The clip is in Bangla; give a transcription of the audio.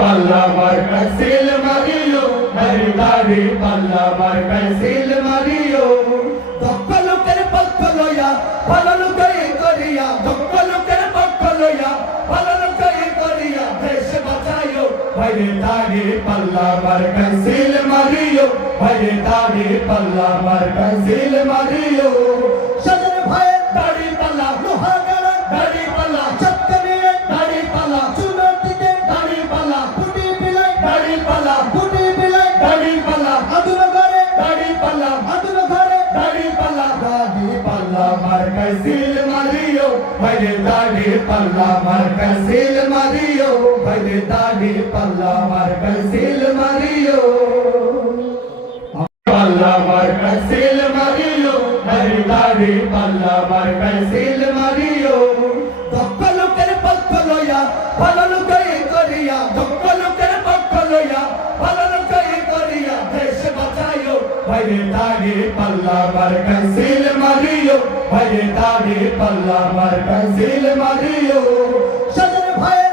পাল্লা মার্কা সিল মারিও হরিদারি পাল্লা মার্কা সিল মারিও দক্ষ লোকের পক্ষ লইয়া ভালো লোকের করিয়া দক্ষ লোকের পক্ষ লইয়া ভালো লোকের করিয়া দেশ বাঁচাইও হরিদারি পাল্লা মার্কা সিল মারিও হরিদারি পাল্লা মার্কা সিল মারিও সদর ভয়ে দাড়ি পাল্লা লোহা গড়া দাড়ি পাল্লা চক্কর নিয়ে দাড়ি পাল্লা চুলোর দিকে দাড়ি পাল্লা ফুটি বিলাই দাড়ি পাল্লা ফুটি বিলাই দাড়ি পাল্লা আদুর ঘরে দাড়ি পাল্লা আদুর ঘরে দাড়ি পাল্লা মার্কা সিল মারিও ভাইরে দাড়ি পাল্লা মার্কা সিল মারিও ভাইরে দাড়ি পাল্লা মার্কা সিল মারিও পাল্লা মার্কা সিল মারিও ভাইরে দাড়ি পাল্লা মার্কা সিল মারিও দক্ষ লোকের পক্ষ লইয়া ভালো লোকের করিয়া দক্ষ লোকের পক্ষ লইয়া ভালো লোকের করিয়া দেশ বাঁচাইও ভাইরে দাড়ি পাল্লা মার্কা সিল মারিও ভাইরে দাড়ি পাল্লা মার্কা সিল মারিও সদর ভয়ে